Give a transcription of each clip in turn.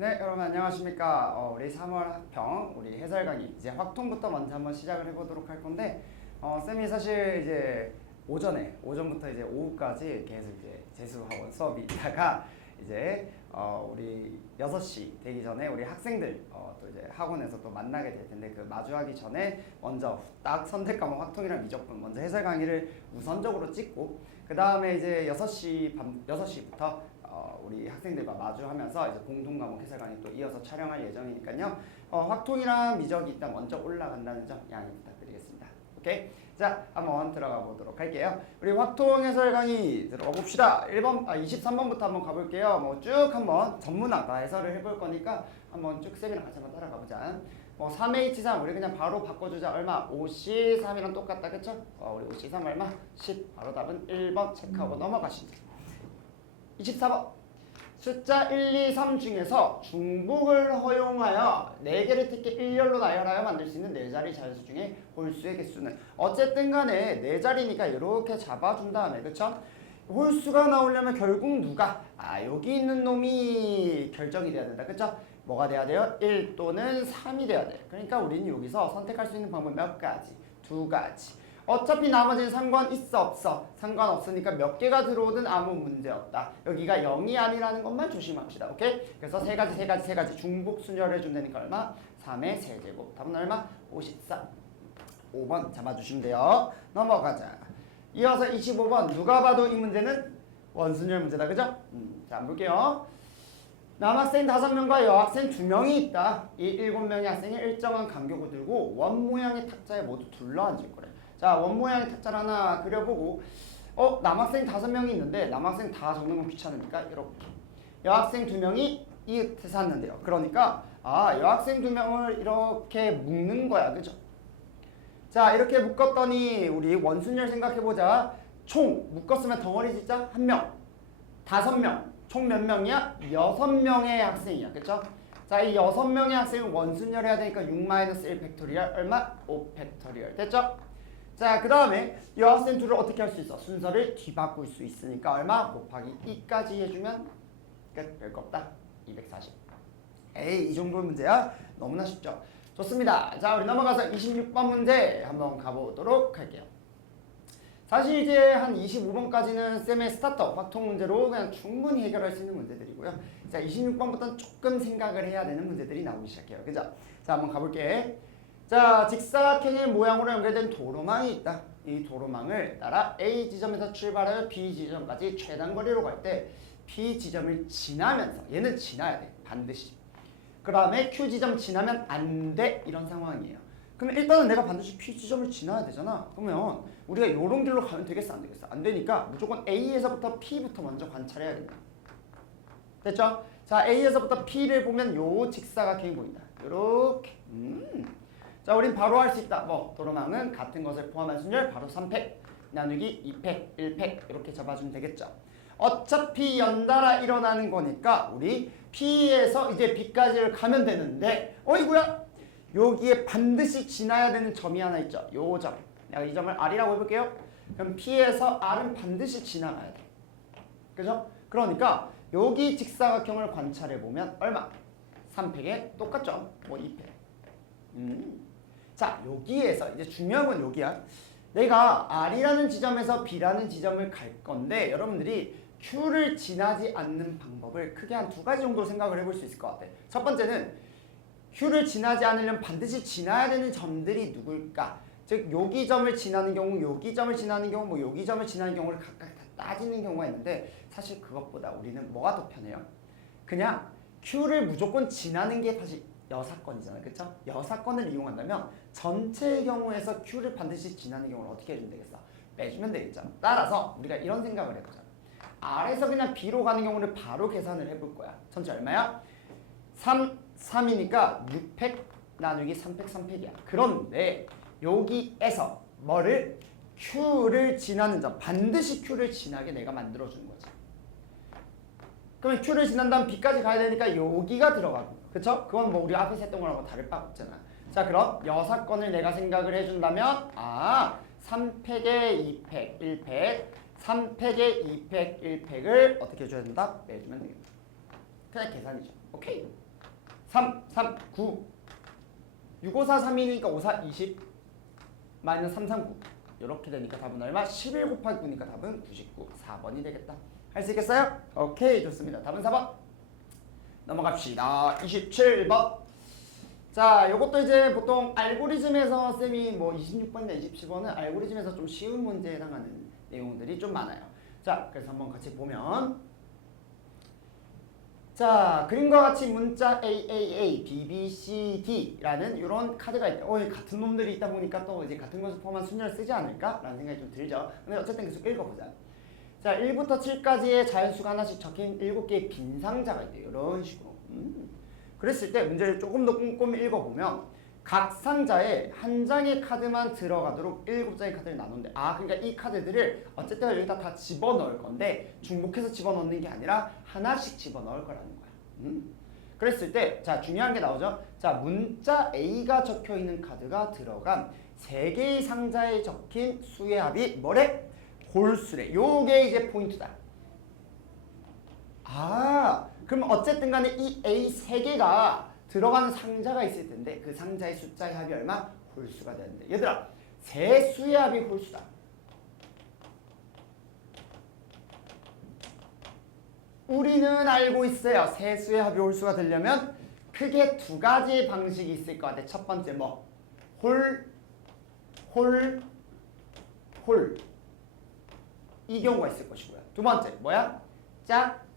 네, 여러분 안녕하십니까. 우리 3월 학평, 우리 해설 강의 이제 확통부터 먼저 한번 시작을 해보도록 할 건데, 쌤이 사실 이제 오전부터 이제 오후까지 계속 이제 재수학원 수업이 있다가 이제 우리 6시 되기 전에 우리 학생들 또 이제 학원에서 또 만나게 될 텐데 그 마주하기 전에 먼저 딱 선택 과목 확통이랑 미적분 먼저 해설 강의를 우선적으로 찍고 그 다음에 이제 6시부터 우리 학생들과 마주하면서 이제 공동 과목 해설 강의 또 이어서 촬영할 예정이니까요. 확통이랑 미적이 일단 먼저 올라간다는 점 양해 부탁드리겠습니다. 오케이? 자, 한번 들어가 보도록 할게요. 우리 확통 해설 강의 들어가 봅시다. 23번부터 한번 가볼게요. 뭐 쭉 한번 전문화가 해설을 해볼 거니까 한번 쭉 쌤이랑 같이 한번 따라가 보자. 3H3 우리 그냥 바로 바꿔주자. 얼마? 5C3이랑 똑같다. 그쵸? 우리 5C3 얼마? 10. 바로 답은 1번 체크하고 넘어가시죠. 24번. 숫자 1, 2, 3 중에서 중복을 허용하여 4개를 특히 일렬로 나열하여 만들 수 있는 4자리 자연수 중에 홀수의 개수는 어쨌든 간에 4자리니까 이렇게 잡아준 다음에 그쵸? 홀수가 나오려면 결국 누가? 여기 있는 놈이 결정이 돼야 된다. 그쵸? 뭐가 돼야 돼요? 1 또는 3이 돼야 돼. 그러니까 우리는 여기서 선택할 수 있는 방법 몇 가지? 2가지. 어차피 나머지는 상관 있어 없어? 상관없으니까 몇 개가 들어오든 아무 문제 없다. 여기가 0이 아니라는 것만 조심합시다. 오케이? 그래서 세 가지 중복 순열해 준다니까 얼마? 3의 세제곱. 답은 얼마? 54. 5번 잡아주시면 돼요. 넘어가자. 이어서 25번. 누가 봐도 이 문제는 원순열 문제다. 그죠? 자, 한번 볼게요. 남학생 5명과 여학생 2명이 있다. 이 7명의 학생이 일정한 간격을 들고 원 모양의 탁자에 모두 둘러앉을 거래. 자, 원 모양의 탁자를 하나 그려보고 남학생 5명이 있는데 남학생 다 적는 건 귀찮으니까 이렇게 여학생 2명이 이 끝에서 왔는데요. 그러니까 여학생 2명을 이렇게 묶는 거야. 그죠? 자, 이렇게 묶었더니 우리 원순열 생각해보자. 총 묶었으면 덩어리 짓자. 1명 5명 총 몇 명이야? 6명의 학생이야. 그쵸? 자, 이 6명의 학생을 원순열 해야 되니까 6-1 팩토리얼 얼마? 5 팩토리얼. 됐죠? 자, 그 다음에 이 학생 둘을 어떻게 할 수 있어? 순서를 뒤바꿀 수 있으니까 얼마? 곱하기 2까지 해주면 끝. 별거 없다. 240. 이 정도 문제야? 너무나 쉽죠? 좋습니다. 자, 우리 넘어가서 26번 문제 한번 가보도록 할게요. 사실 이제 한 25번까지는 쌤의 스타터 확통 문제로 그냥 충분히 해결할 수 있는 문제들이고요. 자, 26번부터는 조금 생각을 해야 되는 문제들이 나오기 시작해요. 그죠? 자, 한번 가볼게. 자, 직사각형의 모양으로 연결된 도로망이 있다. 이 도로망을 따라 A 지점에서 출발하여 B 지점까지 최단 거리로 갈 때 P 지점을 지나면서 얘는 지나야 돼. 반드시. 그 다음에 Q 지점 지나면 안 돼. 이런 상황이에요. 그러면 일단은 내가 반드시 P 지점을 지나야 되잖아. 그러면 우리가 이런 길로 가면 되겠어? 안 되겠어? 안 되니까 무조건 A에서부터 P부터 먼저 관찰해야 된다. 됐죠? 자, A에서부터 P를 보면 요 직사각형이 보인다. 요렇게. 자, 우린 바로 할 수 있다. 도로망은 같은 것을 포함한 순열 바로 3팩 나누기 2팩, 1팩 이렇게 잡아주면 되겠죠. 어차피 연달아 일어나는 거니까 우리 P에서 이제 B까지를 가면 되는데 어이구야! 여기에 반드시 지나야 되는 점이 하나 있죠. 요 점. 내가 이 점을 R이라고 해볼게요. 그럼 P에서 R은 반드시 지나가야 돼. 그죠? 그러니까 여기 직사각형을 관찰해보면 얼마? 3팩에 똑같죠? 2팩. 자, 여기에서 이제 중요한 건 여기야. 내가 R이라는 지점에서 B라는 지점을 갈 건데 여러분들이 Q를 지나지 않는 방법을 크게 한 2가지 정도 생각을 해볼 수 있을 것 같아. 첫 번째는 Q를 지나지 않으려면 반드시 지나야 되는 점들이 누굴까? 즉 여기 점을 지나는 경우, 여기 점을 지나는 경우, 여기 점을 지나는 경우를 각각 다 따지는 경우가 있는데 사실 그것보다 우리는 뭐가 더 편해요? 그냥 Q를 무조건 지나는 게 사실 여사건이잖아요. 그쵸? 여사건을 이용한다면 전체의 경우에서 Q를 반드시 지나는 경우를 어떻게 해주면 되겠어? 빼주면 되겠죠. 따라서 우리가 이런 생각을 해보자. R에서 그냥 B로 가는 경우를 바로 계산을 해볼 거야. 전체 얼마야? 3이니까 6팩 나누기 3팩 3팩이야. 그런데 여기에서 뭐를? Q를 지나는 점. 반드시 Q를 지나게 내가 만들어주는 거지. 그러면 Q를 지난 다음 B까지 가야 되니까 여기가 들어가고. 그쵸? 그건 뭐 우리 앞에서 했던 거랑 다를 바 없잖아. 자, 그럼 여사건을 내가 생각을 해준다면 3팩에 2팩 1팩 3팩에 2팩 1팩을 어떻게 해줘야 된다? 빼주면 되겠다. 그냥 계산이죠. 오케이. 3, 3, 9. 6, 5, 4, 3이니까 5, 4, 20. 마이너스 3, 3, 9. 이렇게 되니까 답은 얼마? 11 곱하기 9니까 답은 99. 4번이 되겠다. 할 수 있겠어요? 오케이, 좋습니다. 답은 4번. 넘어갑시다. 27번. 자, 요것도 이제 보통 알고리즘에서 쌤이 뭐 26번이나 27번은 알고리즘에서 좀 쉬운 문제에 해당하는 내용들이 좀 많아요. 자, 그래서 한번 같이 보면, 자, 그림과 같이 문자 AAA, BBCD라는 이런 카드가 있다. 같은 놈들이 있다 보니까 또 이제 같은 것을 포함한 순열을 쓰지 않을까라는 생각이 좀 들죠. 근데 어쨌든 계속 읽어보자. 자, 1부터 7까지의 자연수가 하나씩 적힌 7개의 빈 상자가 있대요. 이런 식으로. 그랬을 때 문제를 조금 더 꼼꼼히 읽어보면 각 상자에 한 장의 카드만 들어가도록 7장의 카드를 나눈대. 그러니까 이 카드들을 어쨌든 여기다 다 집어넣을 건데 중복해서 집어넣는 게 아니라 하나씩 집어넣을 거라는 거야. 그랬을 때 자, 중요한 게 나오죠. 자, 문자 A가 적혀있는 카드가 들어간 3개의 상자에 적힌 수의 합이 뭐래? 홀수래. 요게 이제 포인트다. 그럼 어쨌든 간에 이 A 3개가 들어가는 상자가 있을 텐데 그 상자의 숫자의 합이 얼마? 홀수가 되는데. 얘들아, 세 수의 합이 홀수다. 우리는 알고 있어요. 세 수의 합이 홀수가 되려면 크게 두 가지 방식이 있을 것 같아. 첫 번째 뭐? 홀. 이 경우가 있을 것이고요. 두 번째 뭐야? 짝.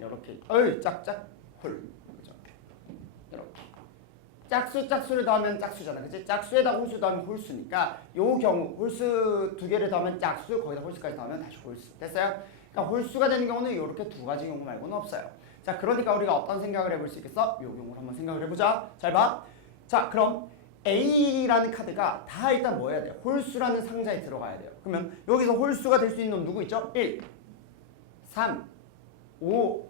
이렇게 짝짝 홀. 그죠? 이렇게 짝수를 더하면 짝수잖아. 그치? 짝수에다 홀수 더하면 홀수니까 요 경우 홀수 두 개를 더하면 짝수, 거기다 홀수까지 더하면 다시 홀수. 됐어요? 그러니까 홀수가 되는 경우는 이렇게 두 가지 경우 말고는 없어요. 자, 그러니까 우리가 어떤 생각을 해볼 수 있겠어? 요 경우를 한번 생각을 해보자. 잘 봐. 자, 그럼 A라는 카드가 다 일단 뭐 해야 돼요? 홀수라는 상자에 들어가야 돼요. 그러면 여기서 홀수가 될 수 있는 놈 누구 있죠? 1, 3, 5,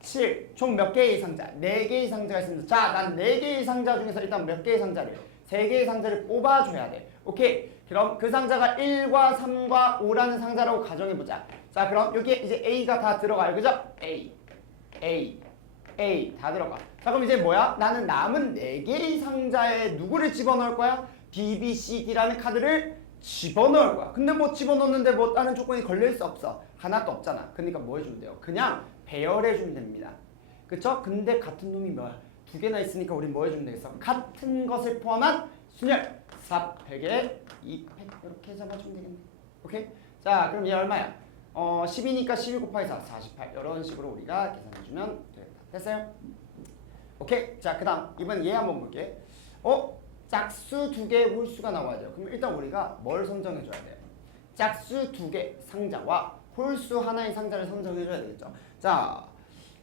7. 총 몇 개의 상자? 4개의 상자가 있습니다. 자, 난 4개의 상자 중에서 일단 몇 개의 상자를? 3개의 상자를 뽑아줘야 돼. 오케이. 그럼 그 상자가 1과 3과 5라는 상자라고 가정해보자. 자, 그럼 여기에 이제 A가 다 들어가요. 그죠? A 다 들어가. 자, 그럼 이제 뭐야? 나는 남은 4개의 상자에 누구를 집어넣을 거야? B, B, C, D라는 카드를 집어넣을 거야. 근데 뭐 집어넣는데 뭐 다른 조건이 걸릴 수 없어. 하나도 없잖아. 그러니까 뭐 해주면 돼요? 그냥 배열해주면 됩니다. 그쵸? 근데 같은 놈이 뭐야? 2개나 있으니까 우리 뭐 해주면 되겠어? 같은 것을 포함한 순열 4팩에 2팩 이렇게 잡아주면 되겠네. 오케이? 자, 그럼 얘 얼마야? 10이니까 12 곱하기 4, 48 이런 식으로 우리가 계산해주면 되겠다. 됐어요? 오케이. 자, 그 다음 이번 얘 한번 볼게. 짝수 2개의 홀수가 나와야 돼요. 그럼 일단 우리가 뭘 선정해줘야 돼요? 짝수 2개 상자와 홀수 하나의 상자를 선정해줘야 되겠죠. 자,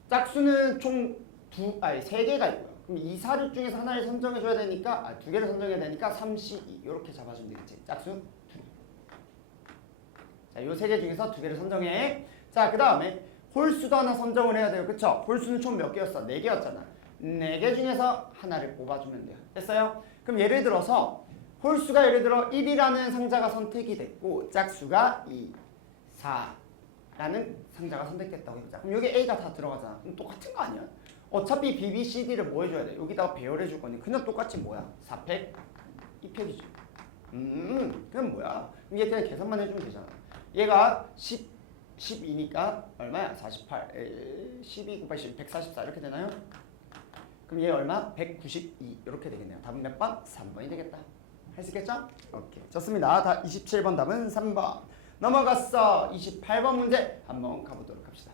짝수는 총 3개가 있고요. 그럼 2, 4, 6 중에서 하나를 선정해줘야 되니까 2개를 선정해야 되니까 3, 12 이렇게 잡아주면 되겠지. 짝수 2개. 자, 요 3개 중에서 2개를 선정해. 자, 그 다음에 홀수도 하나 선정을 해야 돼요. 그쵸? 홀수는 총 몇 개였어? 4개였잖아. 4개 중에서 하나를 뽑아주면 돼요. 됐어요? 그럼 예를 들어서 홀수가 예를 들어 1이라는 상자가 선택이 됐고 짝수가 2, 4라는 상자가 선택됐다고 해보자. 그럼 여기 A가 다 들어가잖아. 그럼 똑같은 거 아니야? 어차피 B, B, C, D를 뭐 해줘야 돼? 여기다가 배열해 줄 거니 그냥 똑같이 뭐야? 4팩? 2팩이지. 그럼 뭐야? 그럼 얘 그냥 계산만 해주면 되잖아. 얘가 12니까 얼마야? 48. 12 곱하기 12, 144 이렇게 되나요? 그럼 얘 얼마? 192 이렇게 되겠네요. 답은 몇 번? 3번이 되겠다. 할 수 있겠죠? 오케이. 좋습니다. 다 27번 답은 3번. 넘어갔어. 28번 문제 한번 가보도록 합시다.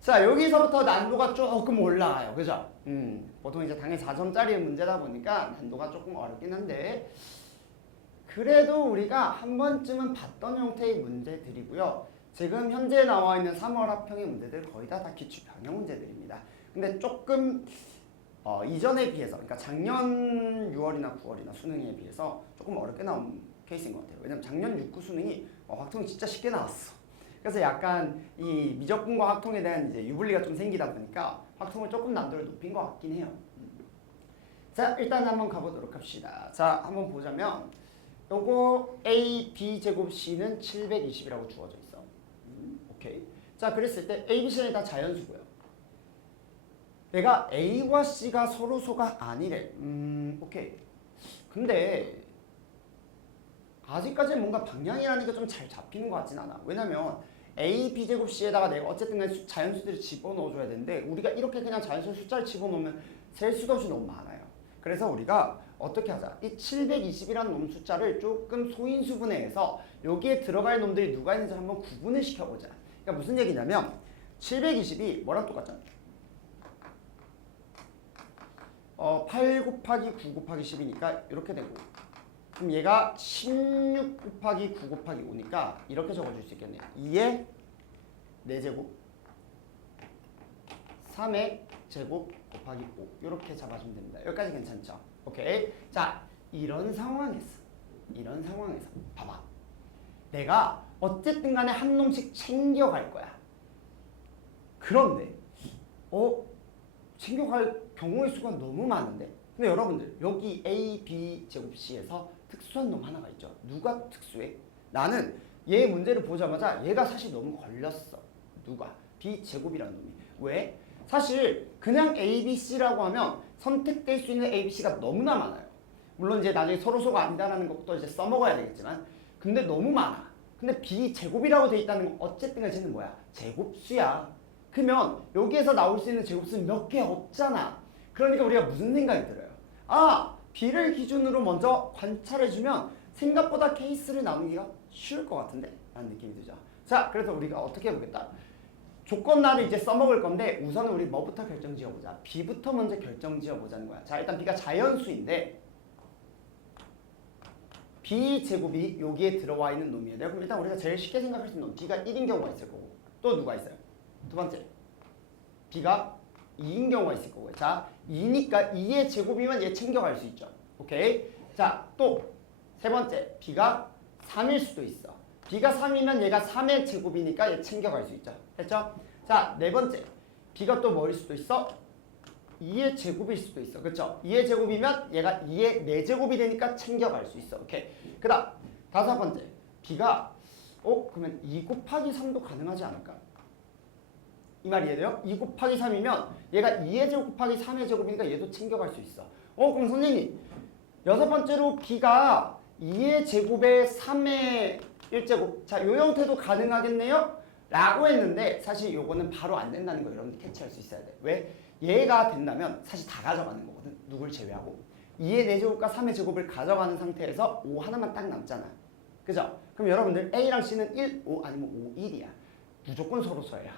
자, 여기서부터 난도가 조금 올라가요. 그죠? 보통 이제 당연히 4점짜리 문제다 보니까 난도가 조금 어렵긴 한데 그래도 우리가 한 번쯤은 봤던 형태의 문제들이고요. 지금 현재 나와 있는 3월 합평의 문제들 거의 다 기출 변형 문제들입니다. 근데 조금 이전에 비해서, 그러니까 작년 6월이나 9월이나 수능에 비해서 조금 어렵게 나온 케이스인 것 같아요. 왜냐면 작년 6, 9 수능이 확통이 진짜 쉽게 나왔어. 그래서 약간 이 미적분과 확통에 대한 이제 유불리가 좀 생기다 보니까 확통을 조금 난도를 높인 것 같긴 해요. 자, 일단 한번 가보도록 합시다. 자, 한번 보자면 요거 A, B 제곱 C는 720이라고 주어져 있어. 오케이. 자, 그랬을 때 A, B, C는 다 자연수고요. 내가 A와 C가 서로소가 아니래. 오케이. 근데 아직까지는 뭔가 방향이라는 게 좀 잘 잡히는 것 같진 않아. 왜냐면 A, B제곱 C에다가 내가 어쨌든 간에 자연수들을 집어넣어줘야 되는데 우리가 이렇게 그냥 자연수 숫자를 집어넣으면 셀 수도 없이 너무 많아요. 그래서 우리가 어떻게 하자. 이 720이라는 놈 숫자를 조금 소인수분해해서 여기에 들어갈 놈들이 누가 있는지 한번 구분을 시켜보자. 그러니까 무슨 얘기냐면 720이 뭐랑 똑같잖아. 8 곱하기 9 곱하기 10이니까 이렇게 되고, 그럼 얘가 16 곱하기 9 곱하기 5니까 이렇게 적어줄 수 있겠네요. 2의 4제곱 3의 제곱 곱하기 5 이렇게 잡아주면 됩니다. 여기까지 괜찮죠? 오케이. 자, 이런 상황에서 봐봐. 내가 어쨌든 간에 한 놈씩 챙겨갈 거야. 그런데 챙겨갈 경우의 수가 너무 많은데, 근데 여러분들 여기 A, B 제곱 C에서 특수한 놈 하나가 있죠. 누가 특수해? 나는 얘 문제를 보자마자 얘가 사실 너무 걸렸어. 누가? B 제곱이라는 놈이. 왜? 사실 그냥 A, B, C라고 하면 선택될 수 있는 A, B, C가 너무나 많아요. 물론 이제 나중에 서로소가 아니다라는 것도 이제 써먹어야 되겠지만, 근데 너무 많아. 근데 B 제곱이라고 돼 있다는 건 어쨌든 쟤는 뭐야? 제곱수야. 그러면 여기에서 나올 수 있는 제곱수는 몇 개 없잖아. 그러니까 우리가 무슨 생각이 들어요? 아, B를 기준으로 먼저 관찰해주면 생각보다 케이스를 나누기가 쉬울 것 같은데? 라는 느낌이 들죠. 자, 그래서 우리가 어떻게 해보겠다. 조건란을 이제 써먹을 건데 우선은 우리 뭐부터 결정 지어보자. B부터 먼저 결정 지어보자는 거야. 자, 일단 B가 자연수인데 B제곱이 여기에 들어와 있는 놈이에요. 그럼 일단 우리가 제일 쉽게 생각할 수 있는 놈, B가 1인 경우가 있을 거고, 또 누가 있어요? 두 번째, B가 2인 경우가 있을 거고요. 자, 2니까 2의 제곱이면 얘 챙겨갈 수 있죠. 오케이. 자, 또 세 번째, B가 3일 수도 있어. B가 3이면 얘가 3의 제곱이니까 얘 챙겨갈 수 있죠. 됐죠? 자, 네 번째, B가 또 뭐일 수도 있어? 2의 제곱일 수도 있어. 그쵸? 2의 제곱이면 얘가 2의 4제곱이 되니까 챙겨갈 수 있어. 오케이. 그 다음 다섯 번째, B가 그러면 2 곱하기 3도 가능하지 않을까? 이 말이 이해돼요? 2 곱하기 3이면 얘가 2의 제곱 곱하기 3의 제곱이니까 얘도 챙겨갈 수 있어. 그럼 선생님, 여섯 번째로 B가 2의 제곱에 3의 1제곱. 자, 요 형태도 가능하겠네요? 라고 했는데 사실 요거는 바로 안 된다는 거 여러분들 캐치할 수 있어야 돼. 왜? 얘가 된다면 사실 다 가져가는 거거든. 누굴 제외하고. 2의 4제곱과 3의 제곱을 가져가는 상태에서 5 하나만 딱 남잖아. 그죠? 그럼 여러분들 A랑 C는 1, 5 아니면 5, 1이야. 무조건 서로소예요.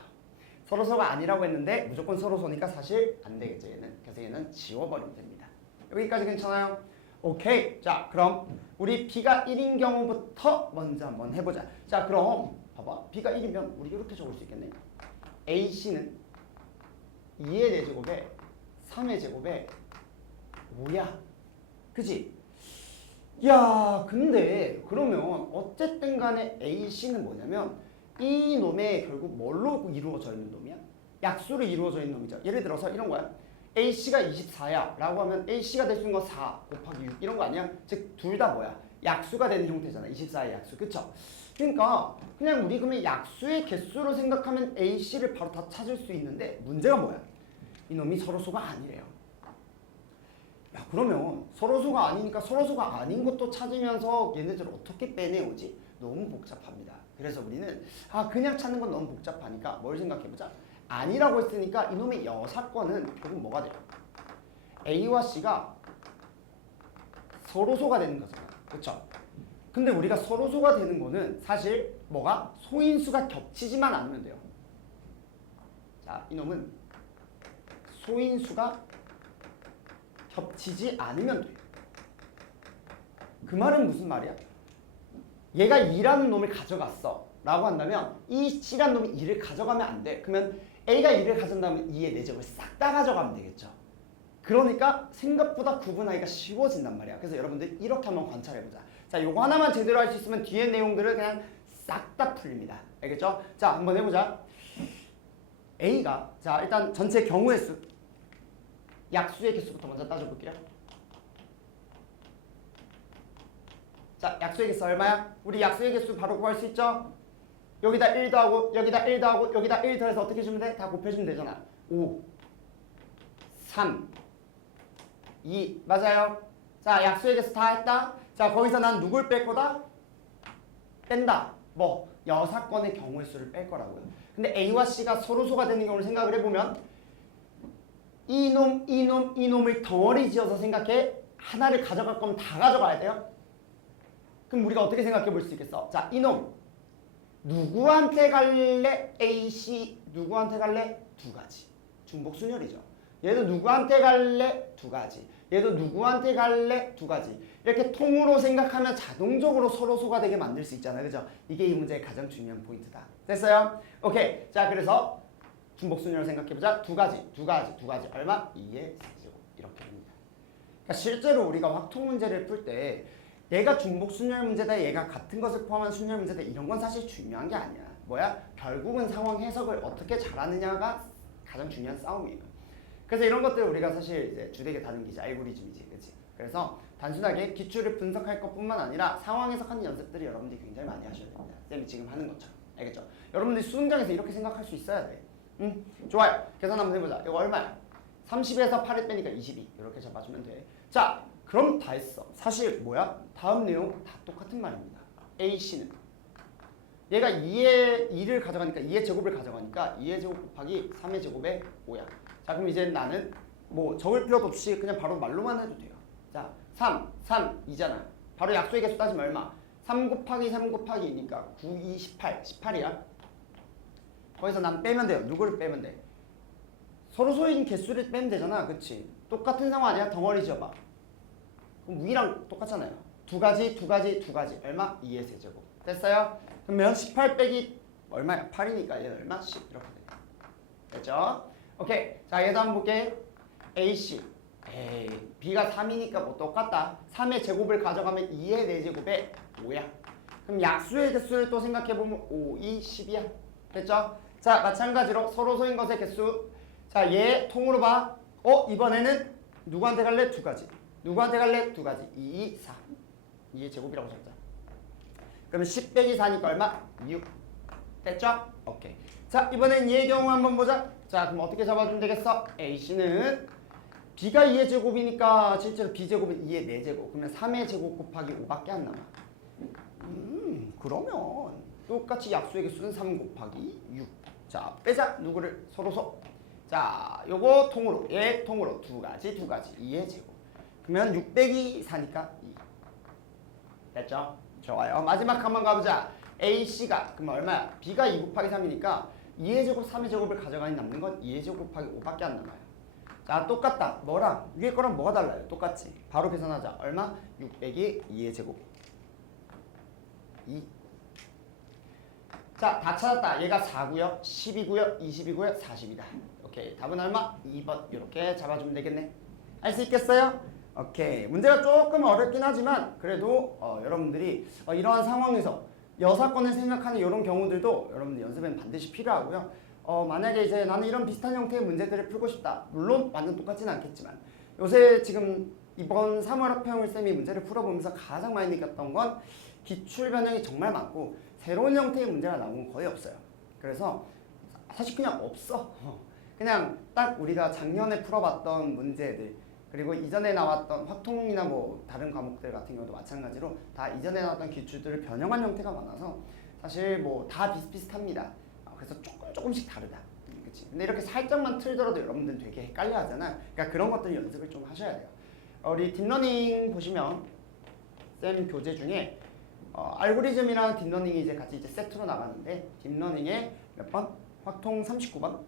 서로소가 아니라고 했는데 무조건 서로소니까 사실 안 되겠죠, 얘는. 그래서 얘는 지워버리면 됩니다. 여기까지 괜찮아요? 오케이. 자, 그럼 우리 B가 1인 경우부터 먼저 한번 해보자. 자, 그럼 봐봐. B가 1이면 우리 이렇게 적을 수 있겠네. AC는 2의 4제곱에 3의 제곱에 5야. 그치? 야, 근데 그러면 어쨌든 간에 AC는 뭐냐면 이 놈의 결국 뭘로 이루어져 있는 놈이야? 약수로 이루어져 있는 놈이죠. 예를 들어서 이런 거야. AC가 24야 라고 하면 AC가 될 수 있는 건 4 곱하기 6 이런 거 아니야? 즉 둘 다 뭐야? 약수가 되는 형태잖아. 24의 약수. 그쵸? 그러니까 그냥 우리 그러면 약수의 개수로 생각하면 AC를 바로 다 찾을 수 있는데 문제가 뭐야? 이놈이 서로소가 아니래요. 야, 그러면 서로소가 아니니까 서로소가 아닌 것도 찾으면서 얘네들 어떻게 빼내오지? 너무 복잡합니다. 그래서 우리는 그냥 찾는 건 너무 복잡하니까 뭘 생각해보자. 아니라고 했으니까 이놈의 여사건은 결국 뭐가 돼요? A와 C가 서로소가 되는 거잖아. 그렇죠? 근데 우리가 서로소가 되는 거는 사실 뭐가? 소인수가 겹치지만 않으면 돼요. 자, 이놈은 소인수가 겹치지 않으면 돼. 그 말은 무슨 말이야? 얘가 2라는 놈을 가져갔어 라고 한다면 이 C라는 놈이 2를 가져가면 안 돼. 그러면 A가 2를 가져간다면 2의 4제곱을 싹 다 가져가면 되겠죠. 그러니까 생각보다 구분하기가 쉬워진단 말이야. 그래서 여러분들 이렇게 한번 관찰해보자. 자, 요거 하나만 제대로 할 수 있으면 뒤에 내용들을 그냥 싹 다 풀립니다. 알겠죠? 자, 한번 해보자. A가 자 일단 전체 경우의 수, 약수의 개수부터 먼저 따져볼게요. 자, 약수의 개수 얼마야? 우리 약수의 개수 바로 구할 수 있죠? 여기다 1 더하고 여기다 1 더하고 여기다 1 더해서 어떻게 주면 돼? 다 곱해주면 되잖아. 5 3 2 맞아요. 자, 약수의 개수 다 했다. 자, 거기서 난 누굴 뺄 거다? 뺀다. 뭐 여사건의 경우의 수를 뺄 거라고요. 근데 A와 C가 서로 소가 되는 경우를 생각을 해보면 이놈을 덩어리 지어서 생각해. 하나를 가져갈 거면 다 가져가야 돼요. 그럼 우리가 어떻게 생각해 볼 수 있겠어? 자, 이놈 누구한테 갈래? A, C 누구한테 갈래? 두 가지. 중복순열이죠. 얘도 누구한테 갈래? 두 가지. 얘도 누구한테 갈래? 두 가지. 이렇게 통으로 생각하면 자동적으로 서로 소가 되게 만들 수 있잖아요. 그죠? 이게 이 문제의 가장 중요한 포인트다. 됐어요? 오케이. 자, 그래서 중복순열을 생각해보자. 두 가지. 얼마? 2의 세제곱. 이렇게 됩니다. 그러니까 실제로 우리가 확통 문제를 풀 때 얘가 중복순열 문제다, 얘가 같은 것을 포함한 순열 문제다, 이런 건 사실 중요한 게 아니야. 뭐야? 결국은 상황 해석을 어떻게 잘하느냐가 가장 중요한 싸움이에요. 그래서 이런 것들 우리가 사실 이제 주되게 다룬 게 이제 알고리즘이지, 그렇지? 그래서 단순하게 기출을 분석할 것뿐만 아니라 상황 해석하는 연습들이 여러분들이 굉장히 많이 하셔야 됩니다. 쌤이 지금 하는 것처럼, 알겠죠? 여러분들이 수능장에서 이렇게 생각할 수 있어야 돼. 응? 좋아요. 계산 한번 해보자. 이거 얼마야? 30에서 8을 빼니까 22. 이렇게 잡아주면 돼. 자, 그럼 다 했어. 사실 뭐야? 다음 내용 다 똑같은 말입니다. AC는 얘가 2를 가져가니까 2의 제곱을 가져가니까 2의 제곱 곱하기 3의 제곱에 5야. 자, 그럼 이제 나는 뭐 적을 필요도 없이 그냥 바로 말로만 해도 돼요. 자, 3, 2잖아. 바로 약수의 개수 따지면 얼마? 3 곱하기 3 곱하기 2니까 9, 2, 18. 18이야. 거기서 난 빼면 돼요. 누구를 빼면 돼? 서로 소인 개수를 빼면 되잖아. 그치? 똑같은 상황 아니야? 덩어리 지어봐. 그럼 위랑 똑같잖아요. 두 가지. 얼마? 2의 세제곱. 됐어요? 그러면 18 빼기 얼마야? 8이니까 얘는 얼마? 10 이렇게 돼. 됐죠? 오케이. 자, 얘도 한번 볼게. AC. B가 3이니까 뭐 똑같다. 3의 제곱을 가져가면 2의 4제곱에 5야. 그럼 약수의 개수를 또 생각해보면 5, 2, 10이야. 됐죠? 자, 마찬가지로 서로 소인 것의 개수. 자, 얘 통으로 봐. 이번에는 누구한테 갈래? 두 가지. 누구한테 갈래? 두 가지. 2, 4. 2의 제곱이라고 적자. 그러면 10 빼기 4니까 얼마? 6. 됐죠? 오케이. 자, 이번엔 얘의 경우 한번 보자. 자, 그럼 어떻게 잡아주면 되겠어? AC는 B가 2의 제곱이니까 실제로 B제곱은 2의 4제곱. 그러면 3의 제곱 곱하기 5밖에 안 남아. 그러면 똑같이 약수의 개수는 3 곱하기 6. 자, 빼자. 누구를? 서로서. 자, 요거 통으로. 얘 통으로. 두 가지. 2의 제곱. 그러면 6 빼기 4니까 2. 됐죠? 좋아요. 마지막 한번 가보자. AC가 그럼 얼마야? B가 2 곱하기 3이니까 2의 제곱, 3의 제곱을 가져가니 남는 건 2의 제곱 곱하기 5밖에 안 남아요. 자, 똑같다. 뭐랑? 위에 거랑 뭐가 달라요? 똑같지. 바로 계산하자. 얼마? 6 빼기 2의 제곱. 2. 자, 다 찾았다. 얘가 4고요, 10이고요, 20이고요, 40이다. 오케이. 답은 얼마? 2번. 이렇게 잡아주면 되겠네. 할 수 있겠어요? 오케이. 문제가 조금 어렵긴 하지만 그래도 여러분들이 이러한 상황에서 여사건을 생각하는 이런 경우들도 여러분들 연습에는 반드시 필요하고요. 만약에 이제 나는 이런 비슷한 형태의 문제들을 풀고 싶다. 물론 완전 똑같지는 않겠지만 요새 지금 이번 3월 학평을 쌤이 문제를 풀어보면서 가장 많이 느꼈던 건 기출 변형이 정말 많고 새로운 형태의 문제가 나오는 건 거의 없어요. 그래서 사실 그냥 없어. 그냥 딱 우리가 작년에 풀어봤던 문제들 그리고 이전에 나왔던 확통이나 뭐 다른 과목들 같은 경우도 마찬가지로 다 이전에 나왔던 기출들을 변형한 형태가 많아서 사실 뭐 다 비슷비슷합니다. 그래서 조금씩 다르다. 그치? 근데 이렇게 살짝만 틀더라도 여러분들은 되게 헷갈려 하잖아. 그러니까 그런 것들 연습을 좀 하셔야 돼요. 우리 딥러닝 보시면 쌤 교재 중에 알고리즘이랑 딥러닝이 이제 같이 이제 세트로 나가는데 딥러닝의 몇 번? 확통 39번.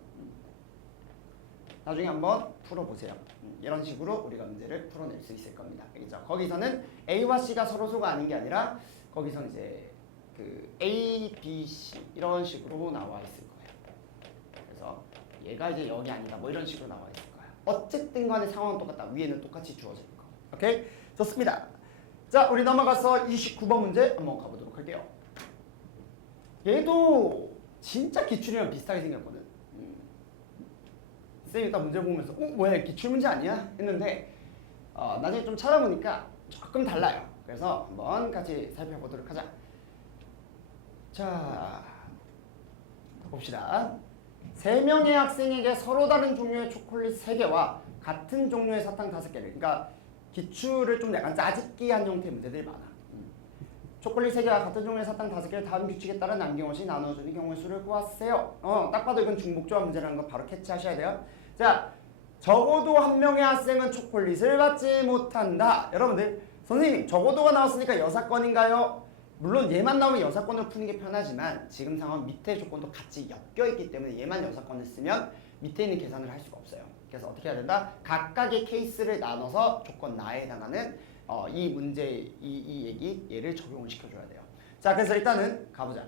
나중에 한번 풀어보세요. 이런 식으로 우리가 문제를 풀어낼 수 있을 겁니다. 알겠죠? 거기서는 A와 C가 서로 소가 아닌 게 아니라 거기서는 이제 그 A, B, C 이런 식으로 나와 있을 거예요. 그래서 얘가 이제 여기 아니다 뭐 이런 식으로 나와 있을 거예요. 어쨌든 간에 상황은 똑같다. 위에는 똑같이 주어질 거. 오케이? 좋습니다. 자, 우리 넘어가서 29번 문제 한번 가보도록 할게요. 얘도 진짜 기출이랑 비슷하게 생겼거든. 쌤이 딱 문제 보면서 뭐야 기출 문제 아니야? 했는데 나중에 좀 찾아보니까 조금 달라요. 그래서 한번 같이 살펴보도록 하자. 자, 봅시다. 3명의 학생에게 서로 다른 종류의 초콜릿 3개와 같은 종류의 사탕 5개를, 그러니까 기출을 좀 약간 짜집기한 형태의 문제들이 많아. 초콜릿 3개와 같은 종류의 사탕 5개를 다음 규칙에 따라 남김없이 나눠주는 경우의 수를 구하세요. 딱 봐도 이건 중복조합 문제라는 거 바로 캐치하셔야 돼요. 자, 적어도 한 명의 학생은 초콜릿을 받지 못한다. 여러분들, 선생님 적어도가 나왔으니까 여사건인가요? 물론 얘만 나오면 여사건으로 푸는 게 편하지만 지금 상황 밑에 조건도 같이 엮여있기 때문에 얘만 여사건을 쓰면 밑에 있는 계산을 할 수가 없어요. 그래서 어떻게 해야 된다? 각각의 케이스를 나눠서 조건 나에 해당하는 이 문제, 이 얘기, 얘를 적용을 시켜줘야 돼요. 자, 그래서 일단은 가보자.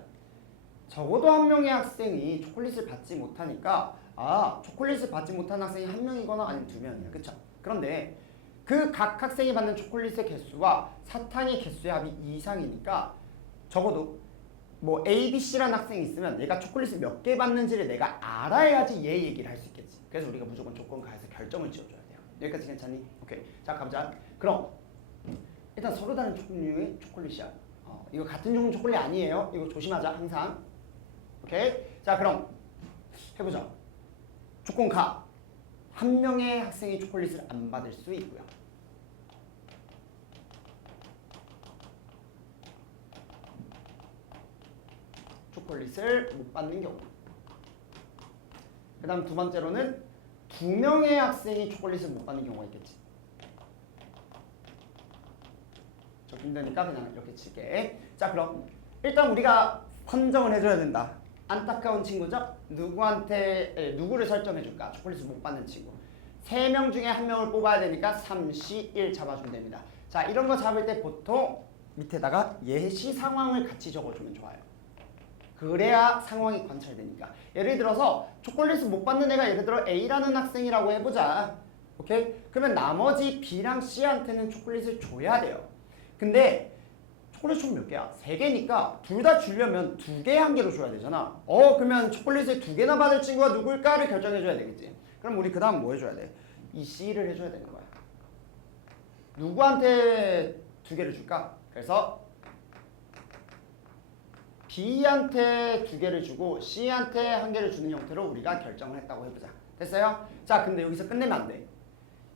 적어도 한 명의 학생이 초콜릿을 받지 못하니까 초콜릿을 받지 못한 학생이 한 명이거나 아니면 2명이에요. 그쵸? 그런데 그 각 학생이 받는 초콜릿의 개수와 사탕의 개수의 합이 2 이상이니까 적어도 뭐 A, B, C라는 학생이 있으면 얘가 초콜릿을 몇 개 받는지를 내가 알아야지 얘 얘기를 할 수 있겠지. 그래서 우리가 무조건 조건가에서 결정을 지어줘야 돼요. 여기까지 괜찮니? 오케이. 자, 가보자. 그럼 일단 서로 다른 종류의 초콜릿이야. 이거 같은 종류 초콜릿 아니에요. 이거 조심하자 항상. 오케이. 자, 그럼 해보자. 조건 가. 한 명의 학생이 초콜릿을 안 받을 수 있고요. 초콜릿을 못 받는 경우. 그 다음 두 번째로는 2명의 학생이 초콜릿을 못 받는 경우가 있겠지. 좀 힘드니까 그냥 이렇게 칠게. 자, 그럼 일단 우리가 선정을 해줘야 된다. 안타까운 친구죠? 누구를 설정해줄까? 초콜릿을 못 받는 친구. 3명 중에 1명을 뽑아야 되니까 3, C, 1 잡아주면 됩니다. 자, 이런 거 잡을 때 보통 밑에다가 예시 상황을 같이 적어주면 좋아요. 그래야 상황이 관찰되니까. 예를 들어서 초콜릿을 못 받는 애가 예를 들어 A라는 학생이라고 해보자. 오케이? 그러면 나머지 B랑 C한테는 초콜릿을 줘야 돼요. 근데 초콜릿 총 몇 개야? 3개니까 둘 다 주려면 2개, 1개로 줘야 되잖아. 그러면 초콜릿을 2개나 받을 친구가 누굴까를 결정해줘야 되겠지. 그럼 우리 그 다음 뭐 해줘야 돼? 이 C를 해줘야 되는 거야. 누구한테 2개를 줄까? 그래서 B한테 2개를 주고 C한테 1개를 주는 형태로 우리가 결정을 했다고 해보자. 됐어요? 자, 근데 여기서 끝내면 안 돼.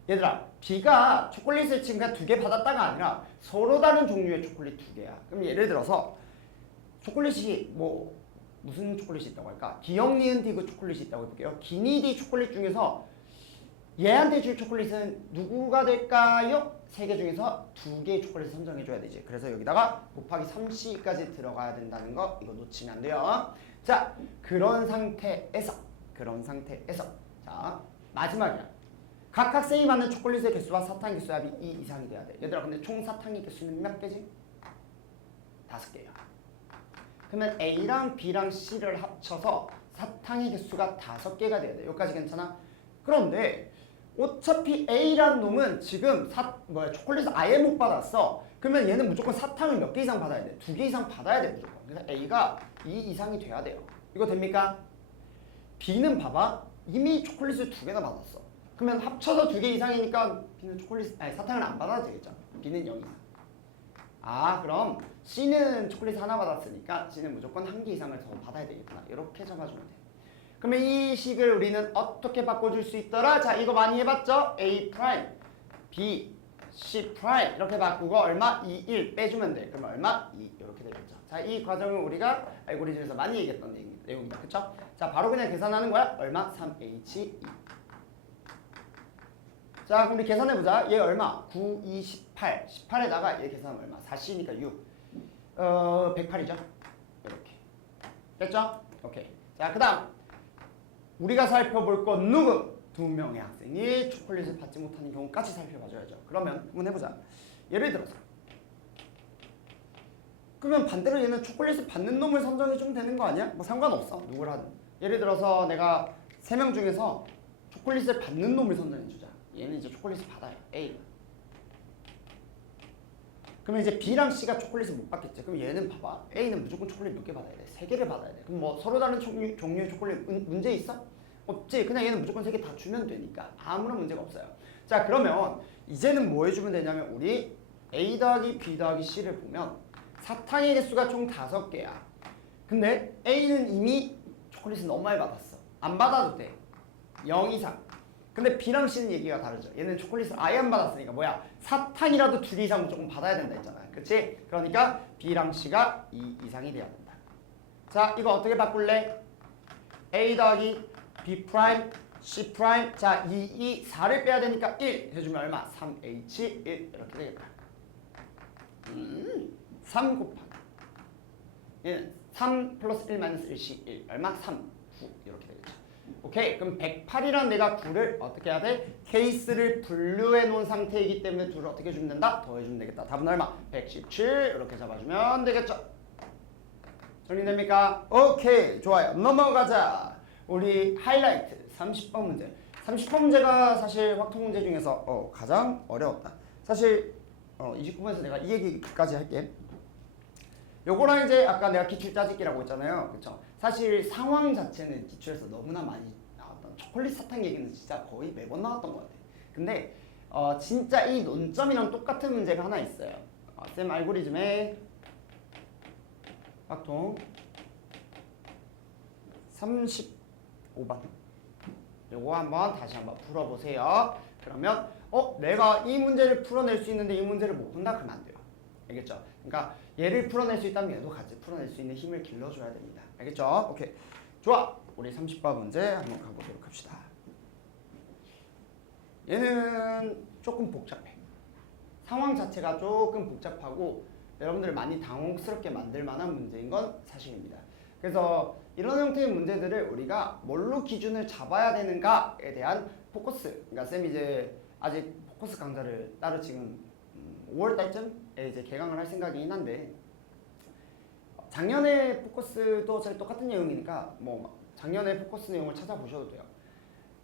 얘들아, B가 초콜릿을 지금 그냥 2개 받았다가 아니라 서로 다른 종류의 초콜릿 2개야. 그럼 예를 들어서 초콜릿이 무슨 초콜릿이 있다고 할까? 기역, 니은, 디귿 초콜릿이 있다고 해볼게요. 기니디 초콜릿 중에서 얘한테 줄 초콜릿은 누구가 될까요? 3개 중에서 2개의 초콜릿을 선정해줘야 되지. 그래서 여기다가 곱하기 3C까지 들어가야 된다는 거 이거 놓치면 안 돼요. 자, 그런 상태에서 자, 마지막이야. 각 학생이 받는 초콜릿의 개수와 사탕 개수의 합이 2 이상이 돼야 돼. 얘들아, 근데 총 사탕의 개수는 몇 개지? 5개야. 그러면 A랑 B랑 C를 합쳐서 사탕의 개수가 5개가 돼야 돼. 여기까지 괜찮아? 그런데 어차피 A라는 놈은 지금 초콜릿을 아예 못 받았어. 그러면 얘는 무조건 사탕을 몇 개 이상 받아야 돼. 2개 이상 받아야 돼 무조건. 그래서 A가 2 이상이 돼야 돼요. 이거 됩니까? B는 봐봐. 이미 초콜릿을 2개나 받았어. 그러면 합쳐서 2개 이상이니까 B는 사탕을 안 받아도 되겠죠. B는 0 이상. 그럼 C는 초콜릿 하나 받았으니까 C는 무조건 1개 이상을 더 받아야 되겠구나. 이렇게 잡아주면 돼. 그러면 이 식을 우리는 어떻게 바꿔줄 수 있더라? 자, 이거 많이 해봤죠? A 프라임, B, C 프라임 이렇게 바꾸고 얼마? 2, 1 빼주면 돼. 그러면 얼마? 2 이렇게 되겠죠. 자, 이 과정을 우리가 알고리즘에서 많이 얘기했던 내용이다. 그쵸? 자, 바로 그냥 계산하는 거야. 얼마? 3H2. 자, 그럼 우리 계산해보자. 얘 얼마? 9, 2, 18. 18에다가 얘 계산하면 얼마? 4C니까 6. 108이죠? 이렇게. 됐죠? 오케이. 자, 그 다음. 우리가 살펴볼 건 누구? 2명의 학생이 초콜릿을 받지 못하는 경우까지 살펴봐줘야죠. 그러면 한번 해보자. 예를 들어서. 그러면 반대로 얘는 초콜릿을 받는 놈을 선정해주면 되는 거 아니야? 뭐 상관없어. 누굴 하든. 예를 들어서 내가 3명 중에서 초콜릿을 받는 놈을 선정해주자. 얘는 이제 초콜릿을 받아요. A. 그러면 이제 B랑 C가 초콜릿을 못 받겠지. 그럼 얘는 봐봐. A는 무조건 초콜릿 몇 개 받아야 돼? 3개를 받아야 돼. 그럼 뭐 서로 다른 종류의 초콜릿 문제 있어? 없지. 그냥 얘는 무조건 3개 다 주면 되니까 아무런 문제가 없어요. 자, 그러면 이제는 뭐 해주면 되냐면 우리 A 더하기 B 더하기 C를 보면 사탕의 개수가 총 5개야. 근데 A는 이미 초콜릿을 너무 많이 받았어. 안 받아도 돼. 0 이상. 근데 B랑 C는 얘기가 다르죠. 얘는 초콜릿을 아예 안 받았으니까 뭐야? 사탕이라도 2 이상 무조건 받아야 된다 했잖아. 그치? 그러니까 B랑 C가 2 이상이 돼야 된다. 자, 이거 어떻게 바꿀래? A 더하기 B 프라임 C 프라임. 자, 4를 빼야 되니까 1 해주면 얼마? 3H 1 이렇게 되겠다. 3 곱하기 얘는 3 플러스 1 마이너스 1C 1 얼마? 3 9 이렇게 되겠죠. 오케이, 그럼 108이랑 내가 9를 어떻게 해야 돼? 케이스를 분류해 놓은 상태이기 때문에 2를 어떻게 해주면 된다? 더해주면 되겠다. 답은 얼마? 117 이렇게 잡아주면 되겠죠. 정리됩니까? 오케이, 좋아요. 넘어가자. 우리 하이라이트 30번 문제. 30번 문제가 사실 확통 문제 중에서 가장 어려웠다. 사실 29번에서 내가 이 얘기까지 할게. 요거랑 이제 아까 내가 기출 짜집기라고 했잖아요. 그쵸? 사실 상황 자체는 기출에서 너무나 많이 나왔던 초콜릿 사탕 얘기는 진짜 거의 매번 나왔던 것 같아. 근데 진짜 이 논점이랑 똑같은 문제가 하나 있어요. 쌤 알고리즘에 확통 35번 요거 한번 다시 한번 풀어보세요. 그러면 내가 이 문제를 풀어낼 수 있는데 이 문제를 못 푼다? 그러면 안 돼요. 알겠죠? 그러니까 얘를 풀어낼 수 있다면 얘도 같이 풀어낼 수 있는 힘을 길러줘야 됩니다. 알겠죠? 오케이. 좋아. 우리 30번 문제 한번 가보도록 합시다. 얘는 조금 복잡해. 상황 자체가 조금 복잡하고 여러분들을 많이 당혹스럽게 만들 만한 문제인 건 사실입니다. 그래서 이런 형태의 문제들을 우리가 뭘로 기준을 잡아야 되는가에 대한 포커스. 그러니까 쌤이 이제 아직 포커스 강좌를 따로 지금 5월 달쯤에 이제 개강을 할 생각이긴 한데 작년에 포커스도 어차피 똑같은 내용이니까 뭐 작년에 포커스 내용을 찾아보셔도 돼요.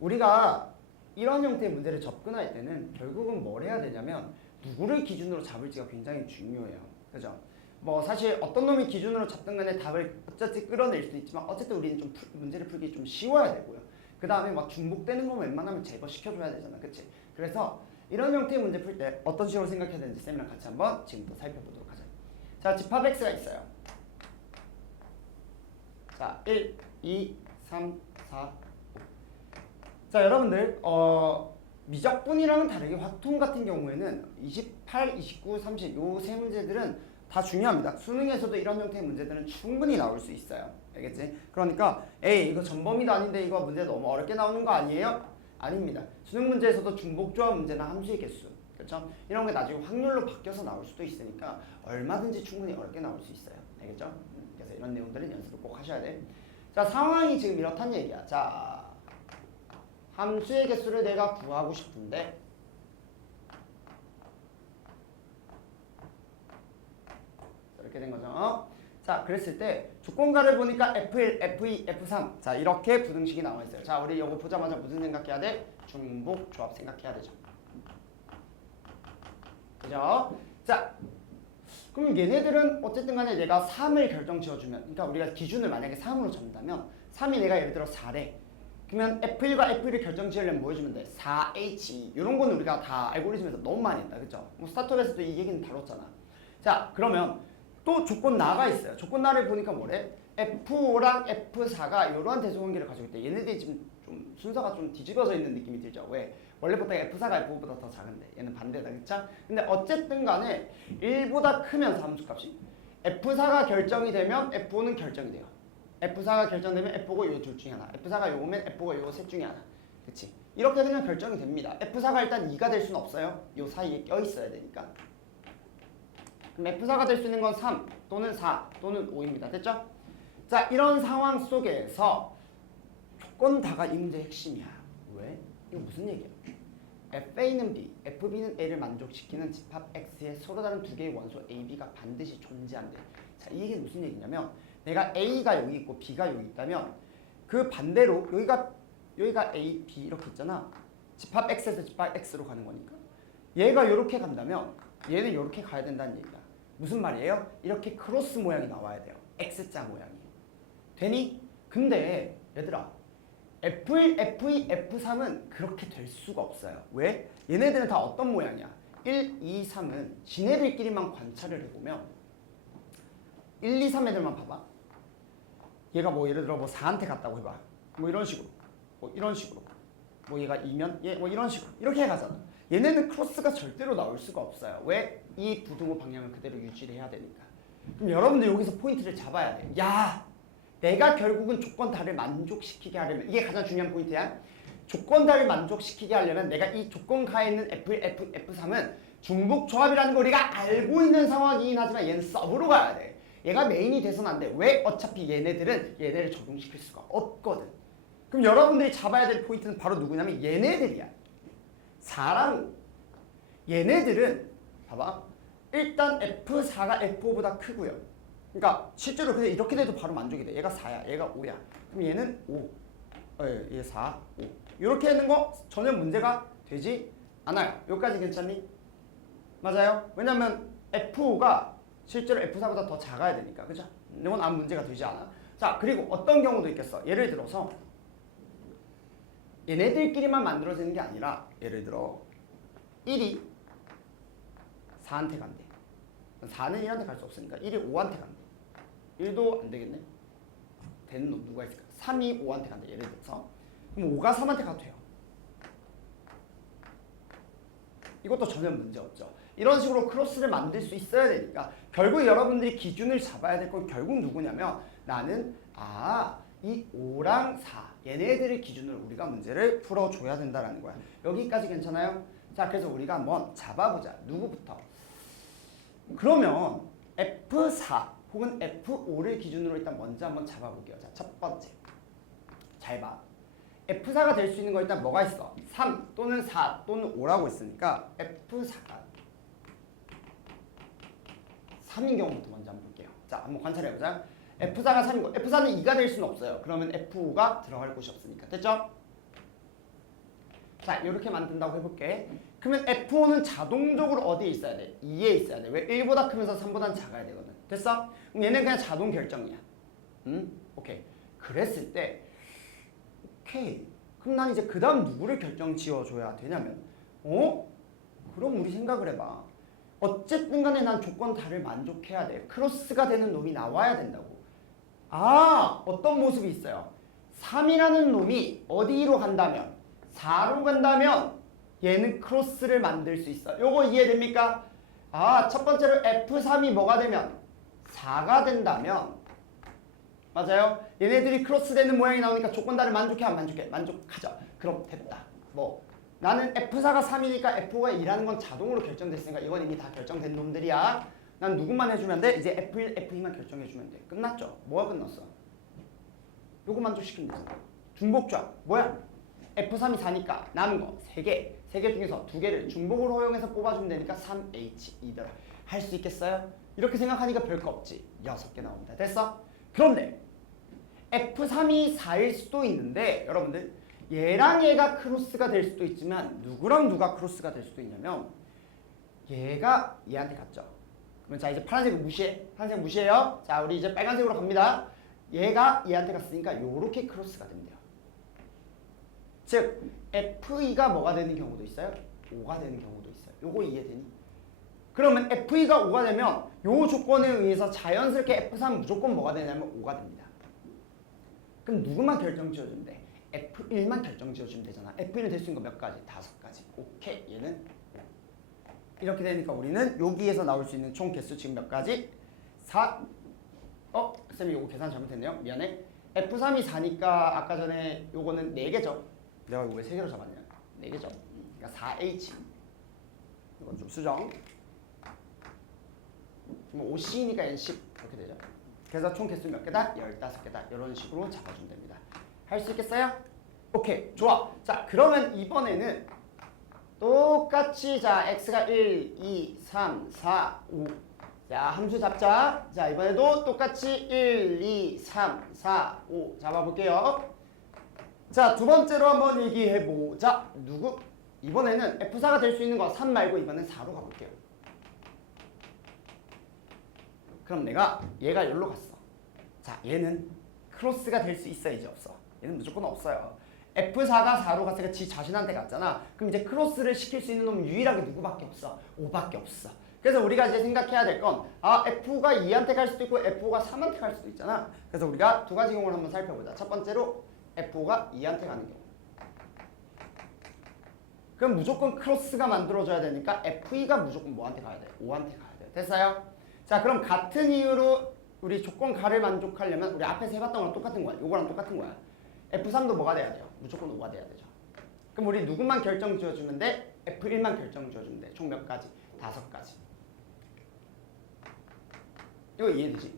우리가 이런 형태의 문제를 접근할 때는 결국은 뭘 해야 되냐면 누구를 기준으로 잡을지가 굉장히 중요해요. 그죠? 뭐 사실 어떤 놈이 기준으로 잡든 간에 답을 어쨌든 끌어낼 수도 있지만 어쨌든 우리는 좀 문제를 풀기 좀 쉬워야 되고요. 그 다음에 막 중복되는 거면 웬만하면 제거시켜줘야 되잖아. 그치? 그래서 이런 형태의 문제 풀 때 어떤 식으로 생각해야 되는지 쌤이랑 같이 한번 지금부터 살펴보도록 하자. 자, 집합 X가 있어요. 자, 1, 2, 3, 4, 5. 자, 여러분들 미적분이랑은 다르게 확통 같은 경우에는 28, 29, 30 요 세 문제들은 다 중요합니다. 수능에서도 이런 형태의 문제들은 충분히 나올 수 있어요. 알겠지? 그러니까 에이 이거 전범위도 아닌데 이거 문제 너무 어렵게 나오는 거 아니에요? 아닙니다. 수능 문제에서도 중복조합 문제나 함수의 개수, 그렇죠? 이런 게 나중에 확률로 바뀌어서 나올 수도 있으니까 얼마든지 충분히 어렵게 나올 수 있어요. 알겠죠? 그래서 이런 내용들은 연습을 꼭 하셔야 돼. 자, 상황이 지금 이렇단 얘기야. 자, 함수의 개수를 내가 구하고 싶은데 이렇게 된 거죠. 자, 그랬을 때 조건가를 보니까 F1, F2, F3 자 이렇게 부등식이 나와 있어요. 자, 우리 이거 보자마자 무슨 생각해야 돼? 중복 조합 생각해야 되죠. 그죠? 자, 그럼 얘네들은 어쨌든 간에 내가 3을 결정 지어주면 그러니까 우리가 기준을 만약에 3으로 잡는다면 3이 내가 예를 들어 4래. 그러면 F1과 F2를 결정 지으려면 뭐 해주면 돼? 4H 이런 거는 우리가 다 알고리즘에서 너무 많이 했다. 그죠? 뭐 스타트업에서도 이 얘기는 다뤘잖아. 자, 그러면 또 조건 나가 있어요. 조건 나를 보니까 뭐래? F5랑 F4가 이러한 대소관계를 가지고 있대. 얘네들이 지금 좀 순서가 좀 뒤집어져 있는 느낌이 들죠. 왜? 원래 보통 F4가 F5보다 더 작은데 얘는 반대다. 그쵸? 근데 어쨌든 간에 1보다 크면 함수값이 F4가 결정이 되면 F5는 결정이 돼요. F4가 결정되면 F5가 요 둘 중에 하나. F4가 요거면 F5가 요거 셋 중에 하나. 그치? 이렇게 그냥 결정이 됩니다. F4가 일단 2가 될 수는 없어요. 요 사이에 껴있어야 되니까. 그럼 F4가 될 수 있는 건 3 또는 4 또는 5입니다. 됐죠? 자, 이런 상황 속에서 조건 다가 이 문제의 핵심이야. 왜? 이거 무슨 얘기야? FA는 B, FB는 A를 만족시키는 집합 X의 서로 다른 두 개의 원소 A, B가 반드시 존재한대. 자, 이 얘기는 무슨 얘기냐면 내가 A가 여기 있고 B가 여기 있다면 그 반대로 여기가 A, B 이렇게 있잖아. 집합 X에서 집합 X로 가는 거니까. 얘가 이렇게 간다면 얘는 이렇게 가야 된다는 얘기야. 무슨 말이에요? 이렇게 크로스 모양이 나와야 돼요. X자 모양이. 되니? 근데 얘들아 F1, F2, F3은 그렇게 될 수가 없어요. 왜? 얘네들은 다 어떤 모양이야? 1, 2, 3은 지네들끼리만 관찰을 해보면 1, 2, 3 애들만 봐봐. 얘가 뭐 예를 들어 뭐 4한테 갔다고 해봐. 뭐 이런 식으로. 뭐 이런 식으로. 뭐 얘가 2면 얘 뭐 이런 식으로. 이렇게 가잖아. 얘네는 크로스가 절대로 나올 수가 없어요. 왜? 이 부등호 방향을 그대로 유지를 해야 되니까. 그럼 여러분들 여기서 포인트를 잡아야 돼. 야, 내가 결국은 조건 다를 만족시키게 하려면 이게 가장 중요한 포인트야. 조건 다를 만족시키게 하려면 내가 이 조건 가에 있는 F1, F3은 중복 조합이라는 걸 우리가 알고 있는 상황이긴 하지만 얘는 서브로 가야 돼. 얘가 메인이 돼서는 안 돼. 왜? 어차피 얘네들은 얘네를 적용시킬 수가 없거든. 그럼 여러분들이 잡아야 될 포인트는 바로 누구냐면 얘네들이야. 4랑 얘네들은 봐봐. 일단 F4가 F5보다 크고요. 그러니까 실제로 그냥 이렇게 돼도 바로 만족이 돼. 얘가 4야. 얘가 5야. 그럼 얘는 5. 얘 4, 5. 이렇게 하는 거 전혀 문제가 되지 않아요. 여기까지 괜찮니? 맞아요. 왜냐면 F5가 실제로 F4보다 더 작아야 되니까. 그죠? 이건 아무 문제가 되지 않아. 자, 그리고 어떤 경우도 있겠어. 예를 들어서 얘네들끼리만 만들어지는 게 아니라 예를 들어 1이 4한테 간대. 4는 1한테 갈 수 없으니까 1이 5한테 간대. 1도 안 되겠네. 되는 놈 누가 있을까? 3이 5한테 간대. 예를 들어서. 그럼 5가 3한테 가도 돼요. 이것도 전혀 문제 없죠. 이런 식으로 크로스를 만들 수 있어야 되니까 결국 여러분들이 기준을 잡아야 될 건 결국 누구냐면 나는 이 5랑 4 얘네들의 기준으로 우리가 문제를 풀어줘야 된다라는 거야. 여기까지 괜찮아요? 자, 그래서 우리가 한번 잡아보자. 누구부터? 그러면 F4 혹은 F5를 기준으로 일단 먼저 한번 잡아볼게요. 자, 첫 번째. 잘 봐. F4가 될 수 있는 거 일단 뭐가 있어? 3 또는 4 또는 5라고 있으니까 F4가 3인 경우부터 먼저 한번 볼게요. 자, 한번 관찰해보자. F4가 3이고 F4는 2가 될 수는 없어요. 그러면 F5가 들어갈 곳이 없으니까. 됐죠? 자, 이렇게 만든다고 해볼게. 그러면 F5는 자동적으로 어디에 있어야 돼? 2에 있어야 돼. 왜? 1보다 크면서 3보다는 작아야 되거든. 됐어? 그럼 얘는 그냥 자동 결정이야. 오케이. 그랬을 때 오케이. 그럼 난 이제 그 다음 누구를 결정 지어줘야 되냐면 그럼 우리 생각을 해봐. 어쨌든 간에 난 조건 다를 만족해야 돼. 크로스가 되는 놈이 나와야 된다고. 어떤 모습이 있어요. 3이라는 놈이 어디로 간다면 4로 간다면 얘는 크로스를 만들 수 있어. 요거 이해됩니까? 첫 번째로 F3이 뭐가 되면 4가 된다면 맞아요? 얘네들이 크로스되는 모양이 나오니까 조건 다를 만족해 안 만족해? 만족하죠. 그럼 됐다. 나는 F4가 3이니까 F5가 2라는 건 자동으로 결정됐으니까 이건 이미 다 결정된 놈들이야. 난 누구만 해주면 돼? 이제 F1, F2만 결정해주면 돼. 끝났죠? 뭐가 끝났어? 요거 만족시키면 되잖아. 중복조합. 뭐야? F3이 4니까 남은 거 3개. 3개 중에서 2개를 중복으로 허용해서 뽑아주면 되니까 3H2더라. 할 수 있겠어요? 이렇게 생각하니까 별거 없지. 6개 나옵니다. 됐어? 그런데 F3이 4일 수도 있는데 여러분들 얘랑 얘가 크로스가 될 수도 있지만 누구랑 누가 크로스가 될 수도 있냐면 얘가 얘한테 갔죠. 그러면 자 이제 파란색을 무시해. 파란색 무시해요. 자 우리 이제 빨간색으로 갑니다. 얘가 얘한테 갔으니까 요렇게 크로스가 됩니다. 즉 F2가 뭐가 되는 경우도 있어요. 5가 되는 경우도 있어요. 요거 이해되니? 그러면 F2가 5가 되면 요 조건에 의해서 자연스럽게 F3은 무조건 뭐가 되냐면 5가 됩니다. 그럼 누구만 결정 지어주면 돼? F1만 결정 지어주면 되잖아. F1은 될 수 있는 거 몇 가지? 5가지. 오케이. 얘는 이렇게 되니까 우리는 여기에서 나올 수 있는 총 개수 지금 몇 가지? 4. 쌤이 이거 계산 잘못했네요. 미안해. F3이 4니까 아까 전에 요거는 4개죠. 내가 이거 왜 3개로 잡았냐? 4개죠. 그러니까 4H. 이건 좀 수정. 그럼 5C니까 N10 이렇게 되죠. 그래서 총 개수 몇 개다? 15개다. 이런 식으로 잡아주면 됩니다. 할 수 있겠어요? 오케이. 좋아. 자, 그러면 이번에는 똑같이 자 x가 1, 2, 3, 4, 5. 자, 함수 잡자. 자, 이번에도 똑같이 1, 2, 3, 4, 5 잡아볼게요. 자, 두 번째로 한번 얘기해보자. 누구? 이번에는 F4가 될 수 있는 거 3 말고 이번엔 4로 가볼게요. 그럼 내가 얘가 여기로 갔어. 자, 얘는 크로스가 될 수 있어, 이제 없어? 얘는 무조건 없어요. F4가 4로 갔으니까 지 자신한테 갔잖아. 그럼 이제 크로스를 시킬 수 있는 놈은 유일하게 누구밖에 없어? 5밖에 없어. 그러니까 그래서 우리가 이제 생각해야 될 건 F가 2한테 갈 수도 있고 F가 3한테 갈 수도 있잖아. 그래서 우리가 두 가지 경우를 한번 살펴보자. 첫 번째로 F가 2한테 가는 경우. 그럼 무조건 크로스가 만들어져야 되니까 FE가 무조건 뭐한테 가야 돼? 5한테 가야 돼. 됐어요? 자, 그럼 같은 이유로 우리 조건 가를 만족하려면 우리 앞에서 해봤던 거랑 똑같은 거야. 요거랑 똑같은 거야. F3도 뭐가 돼야 돼요? 무조건 5가 돼야 되죠. 그럼 우리 누구만 결정 지어주면 돼? F1만 결정 지어주면 돼. 총 몇 가지? 5가지. 이거 이해되지?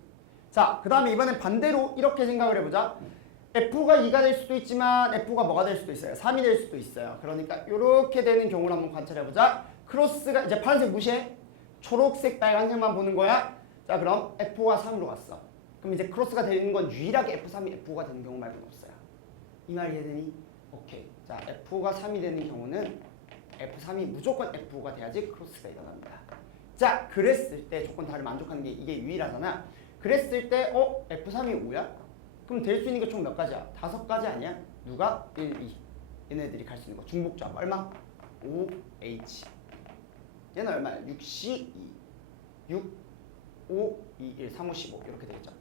자, 그 다음에 이번엔 반대로 이렇게 생각을 해보자. F가 2가 될 수도 있지만 F가 뭐가 될 수도 있어요. 3이 될 수도 있어요. 그러니까 이렇게 되는 경우를 한번 관찰해보자. 크로스가 이제 파란색 무시해. 초록색, 빨간색만 보는 거야. 자, 그럼 F가 3으로 갔어. 그럼 이제 크로스가 되는 건 유일하게 F3이 F5가 되는 경우 말고는 없어요. 이 말 이해되니? 오케이. 자, F가 3이 되는 경우는 F3이 무조건 F5가 돼야지 크로스가 일어납니다. 자, 그랬을 때 조건 다를 만족하는 게 이게 유일하잖아. 그랬을 때 F3이 5야? 그럼 될 수 있는 게 총 몇 가지야? 5가지 아니야? 누가? 1, 2. 얘네들이 갈 수 있는 거. 중복조합 얼마? 5H. 얘는 얼마야? 6C2. 6, 5, 2, 1, 3, 5, 15. 이렇게 되겠죠.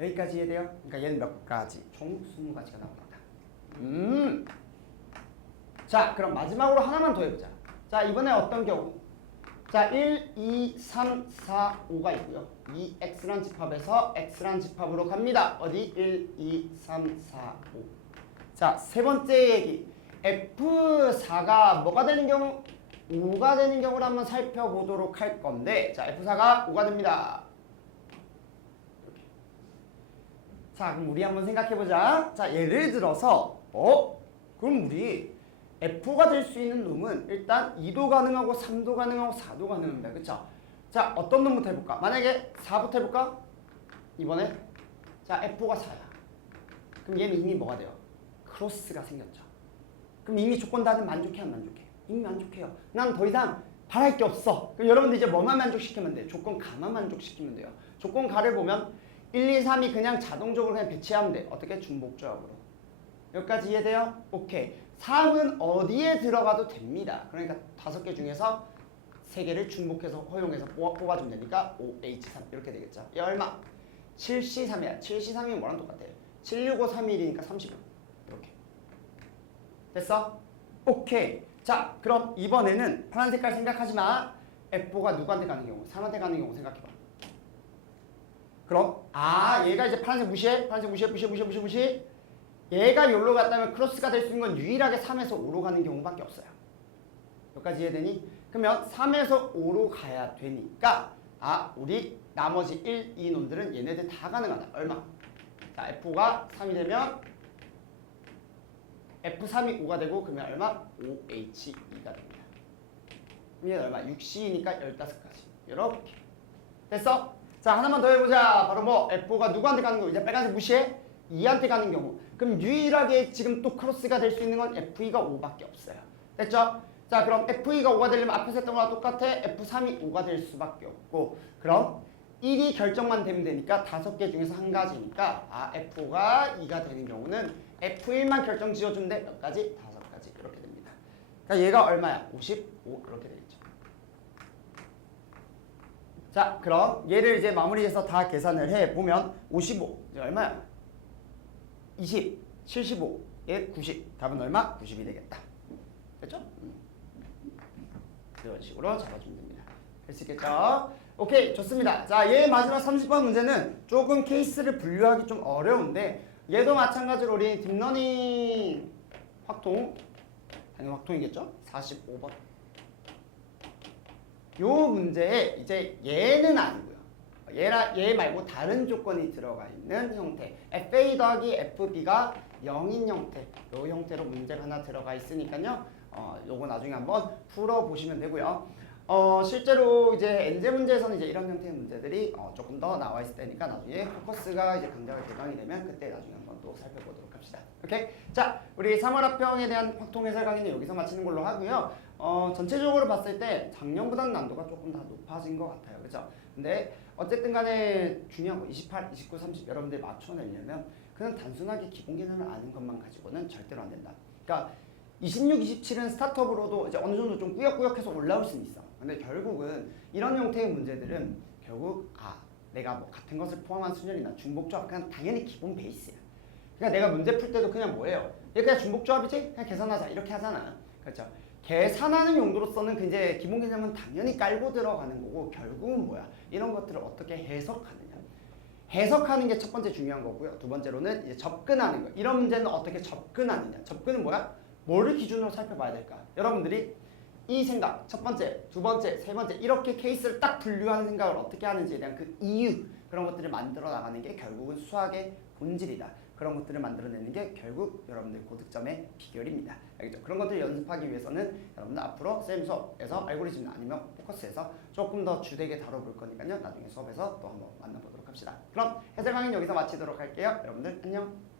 여기까지 이해돼요? 그러니까 얘는 몇 가지? 총 20가지가 나옵니다. 자, 그럼 마지막으로 하나만 더 해보자. 자, 이번에 어떤 경우? 자, 1, 2, 3, 4, 5가 있고요. 이 X란 집합에서 X란 집합으로 갑니다. 어디? 1, 2, 3, 4, 5. 자, 세 번째 얘기. F4가 뭐가 되는 경우? 5가 되는 경우를 한번 살펴보도록 할 건데, 자, F4가 5가 됩니다. 이렇게. 자, 그럼 우리 한번 생각해보자. 자, 예를 들어서, 그럼 우리 F가 될 수 있는 놈은 일단 2도 가능하고 3도 가능하고 4도 가능합니다. 그쵸? 자, 어떤 놈부터 해볼까? 만약에 4부터 해볼까? 이번에 자, F가 4야. 그럼 얘는 이미 뭐가 돼요? 크로스가 생겼죠. 그럼 이미 조건 다들 만족해 안 만족해? 이미 만족해요. 난 더 이상 바랄 게 없어. 그럼 여러분들 이제 뭐만 만족시키면 돼? 조건 가만 만족시키면 돼요. 조건 가를 보면 1, 2, 3이 그냥 자동적으로 그냥 배치하면 돼. 어떻게? 중복조합으로. 여기까지 이해돼요? 오케이. 3은 어디에 들어가도 됩니다. 그러니까 5개 중에서 3개를 중복해서 허용해서 뽑아주면 되니까 5H3 이렇게 되겠죠. 얘 얼마? 7C3이야. 7C3이 뭐랑 똑같아요? 76531이니까 35 이렇게. 됐어? 오케이. 자, 그럼 이번에는 파란 색깔 생각하지 마. F가 누구한테 가는 경우? 3한테 가는 경우 생각해봐. 그럼 얘가 이제 파란색 무시해? 파란색 무시해. 얘가 여기로 갔다면 크로스가 될 수 있는 건 유일하게 3에서 5로 가는 경우밖에 없어요. 여기까지 이해되니? 그러면 3에서 5로 가야 되니까 우리 나머지 1, 2 놈들은 얘네들 다 가능하다. 얼마? 자, F가 3이 되면 F3이 5가 되고 그러면 얼마? 5H2가 됩니다. 그럼 얘는 얼마? 6C니까 15가지. 이렇게. 됐어? 자, 하나만 더 해보자. 바로 뭐 F가 누구한테 가는 경우? 이제 빨간색 무시해? 2한테 가는 경우. 그럼 유일하게 지금 또 크로스가 될 수 있는 건 FE가 5밖에 없어요. 됐죠? 자, 그럼 FE가 5가 되려면 앞에서 했던 거랑 똑같아. F3이 5가 될 수밖에 없고, 그럼 1이 결정만 되면 되니까 5개 중에서 한 가지니까 F가 2가 되는 경우는 F1만 결정 지어준데 몇 가지? 5가지 이렇게 됩니다. 그러니까 얘가 얼마야? 55 이렇게 되겠죠. 자, 그럼 얘를 이제 마무리해서 다 계산을 해보면 55 이제 얼마야? 20, 75, 에 90. 답은 얼마? 90이 되겠다. 됐죠? 이런 식으로 잡아주면 됩니다. 될 수 있겠죠? 오케이, 좋습니다. 자, 얘 마지막 30번 문제는 조금 케이스를 분류하기 좀 어려운데 얘도 마찬가지로 우리 딥러닝 확통, 당연히 확통이겠죠? 45번. 요 문제에 이제 얘는 아니고요. 얘 말고 다른 조건이 들어가 있는 형태. FA 더하기 FB가 0인 형태. 요 형태로 문제가 하나 들어가 있으니까요. 요거 나중에 한번 풀어보시면 되고요. 실제로 이제 엔제 문제에서는 이제 이런 형태의 문제들이 조금 더 나와 있을 테니까 나중에 포커스가 이제 강좌가 개강이 되면 그때 나중에 한번 또 살펴보도록 합시다. 오케이? 자, 우리 3월 합평에 대한 확통 해설 강의는 여기서 마치는 걸로 하고요. 전체적으로 봤을 때 작년보다는 난도가 조금 더 높아진 것 같아요. 그죠? 근데 어쨌든 간에 중요한 거 28, 29, 30 여러분들 맞춰내려면 그냥 단순하게 기본 개념을 아는 것만 가지고는 절대로 안 된다. 그러니까 26, 27은 스타트업으로도 이제 어느 정도 좀 꾸역꾸역해서 올라올 수는 있어. 근데 결국은 이런 형태의 문제들은 결국 내가 뭐 같은 것을 포함한 순열이나 중복조합 그냥 당연히 기본 베이스야. 그러니까 내가 문제 풀 때도 그냥 뭐예요? 얘 그냥 중복조합이지? 그냥 계산하자 이렇게 하잖아. 그렇죠? 계산하는 용도로서는 그 이제 기본 개념은 당연히 깔고 들어가는 거고 결국은 뭐야? 이런 것들을 어떻게 해석하느냐. 해석하는 게 첫 번째 중요한 거고요. 두 번째로는 이제 접근하는 거. 이런 문제는 어떻게 접근하느냐. 접근은 뭐야? 뭐를 기준으로 살펴봐야 될까? 여러분들이 이 생각, 첫 번째, 두 번째, 세 번째 이렇게 케이스를 딱 분류하는 생각을 어떻게 하는지에 대한 그 이유 그런 것들을 만들어 나가는 게 결국은 수학의 본질이다. 그런 것들을 만들어내는 게 결국 여러분들 고득점의 비결입니다. 알겠죠? 그런 것들을 연습하기 위해서는 여러분들 앞으로 쌤 수업에서 알고리즘 아니면 포커스에서 조금 더 주되게 다뤄볼 거니까요. 나중에 수업에서 또 한번 만나보도록 합시다. 그럼 해설 강의는 여기서 마치도록 할게요. 여러분들 안녕.